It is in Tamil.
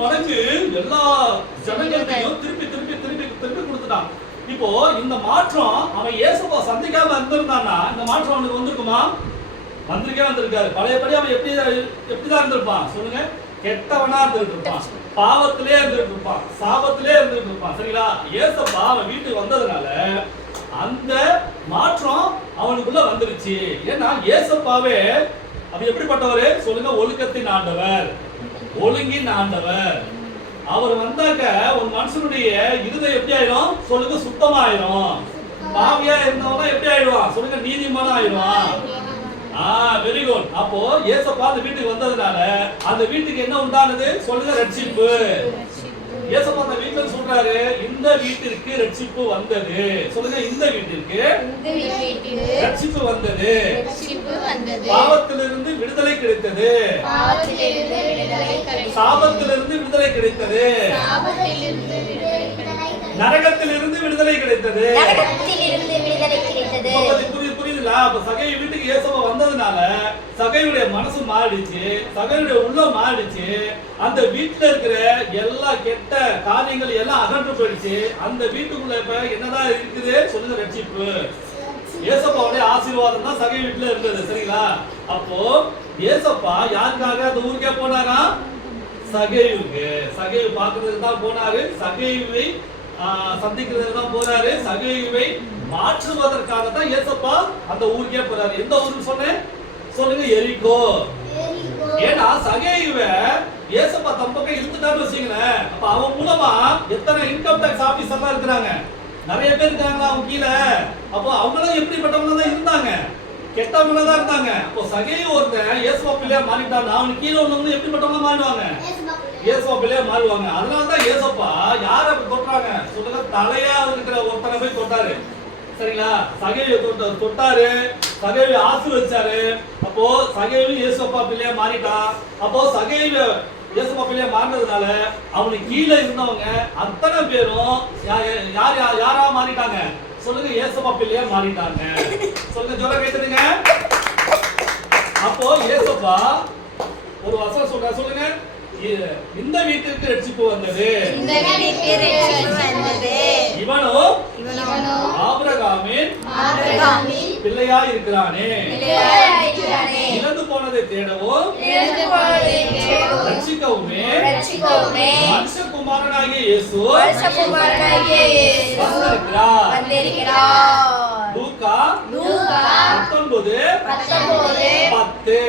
மடங்கு எல்லா ஜனங்களையும் திருப்பி திருப்பி திருப்பி திருப்பி கொடுத்துட்டான். இப்போ இந்த மாற்றம் அவன் இயேசுவை சந்திக்காம இருந்திருந்தான்னா இந்த மாற்றம் அவனுக்கு வந்திருக்குமா? வந்திருக்காரு. பழையபடி அவன் எப்படிதான் இருந்திருப்பான் சொல்லுங்க? கெட்டவனா இருந்துட்டு இருப்பான், பாவத்திலே இருந்துட்டு இருப்பான், சாபத்திலே இருந்துட்டு இருப்பான். சரிங்களா? இயேசப்பா அவன் வீட்டுக்கு வந்ததுனால அந்த மாற்றம் அவனுக்குள்ள வந்துருச்சு. ஏன்னா இயேசப்பாவே அது எப்படிப்பட்டவரு சொல்லுங்க? ஒழுக்கத்தின் ஆண்டவர், ஒழுங்கின் ஆண்டவர். அவர் வந்தாக்க ஒரு மனுஷனுடைய இருதயம் எப்படி ஆயிடும் சொல்லுங்க? சுத்தமாயிரும். பாவியா இருந்தவனா எப்படி ஆயிடுவான் சொல்லுங்க? நீதிமானா ஆயிடுவான். Very good. அப்போ இயேசப்பா அந்த வீட்டுக்கு வந்ததுனால அந்த வீட்டுக்கு என்ன உண்டானது சொல்லுங்க? ரட்சிப்பு. இயேசப்பா அந்த வீட்டுல சொல்றாரு, இந்த வீட்டிற்கு ரட்சிப்பு வந்தது. சொல்லுங்க, இந்த வீட்டிற்கு ரட்சிப்பு வந்தது. பாவத்திலிருந்து விடுதலை கிடைத்தது, சாபத்திலிருந்து விடுதலை கிடைத்தது, நரகத்திலிருந்து விடுதலை கிடைத்தது. புரியுதுல? அப்ப சகை வீட்டுக்கு இயேசுவா வந்ததுனால சகையுடைய மனசு மாறிடுச்சு, சகையுடைய உள்ளம் மாறிடுச்சு. அந்த வீட்டுல இருக்கிற எல்லா கெட்ட காரியங்கள் எல்லாம் அகன்று போயிடுச்சு. அந்த வீட்டுக்குள்ள இப்ப என்னதான் இருக்குது சொல்லுங்க? ரட்சிப்பு. இயேசப்பாவுடைய ஆசீர்வாதம் தான் சகை வீட்டுல இருந்தது. சரிங்களா? அப்போ இயேசப்பா யாருக்காக அந்த ஊருக்கே போனாரா? சகையுக்கு. சகையை பார்க்கறதுக்கு தான் போனாரு, சகைவை சந்திக்கிறதுக்கு தான் போறாரு, சகைவை மாற்றுவதற்காக தான் இயேசப்பா அந்த ஊருக்கே போறாரு. எந்த ஊருக்கு சொன்னேன் சொல்லுங்க? எரிகோ. ஏன்னா சகையுவ இயேசப்பா தம் பக்கம் இழுத்துட்டான்னு வச்சுங்களேன். அப்ப அவன் மூலமா எத்தனை இன்கம் டாக்ஸ் ஆபீசர் எல்லாம் இருக்கிறாங்க, நிறைய பேர் இருக்காங்களா அவங்க கீழே. அப்போ அவங்களும் எப்படிப்பட்டவங்க தான் இருந்தாங்க? கெட்டவங்க தான் இருந்தாங்க. அப்போ சகையை ஒருத்தன் இயேசுவா பிள்ளையா மாறிட்டான், அவனுக்கு கீழே உள்ளவங்க எப்படிப்பட்டவங்க மாறுவாங்க? இயேசுவா பிள்ளையா மாறுவாங்க. அதனாலதான் இயேசப்பா யார தொட்டாங்க சொல்லுங்க? தலையா இருக்கிற ஒருத்தனை போய் தொட்டாரு. சரிங்களா? சகையை தொட்டாரு, சகையை ஆசீர்வதிச்சாரு. அப்போ சகையை இயேசுப்பா பிள்ளையா மாறிட்டான். அப்போ சகையை இயேசுப்பா பிள்ளையா மாறினதுனால அவனுக்கு கீழே இருந்தவங்க அத்தனை பேரும் யாரா மாறிட்டாங்க சொல்லுங்க? இயேசுப்பா பிள்ளையா மாறிட்டாங்க. சொல்லுங்க, ஜோரா கேட்டுடுங்க. அப்போ இயேசுப்பா ஒரு வசனம் சொல்ற சொல்லுங்க? இந்த வீட்டிற்கு ரட்சிப்பு வந்தது, இவனோ ஆபிரகாமின் பிள்ளையா இருக்கிறானே. இழந்து போனதை தேடவும் ரட்சிக்கவுமே மனுஷகுமாரனாகிய இயேசு வந்திருக்கிறார். லூக்கா 19:10.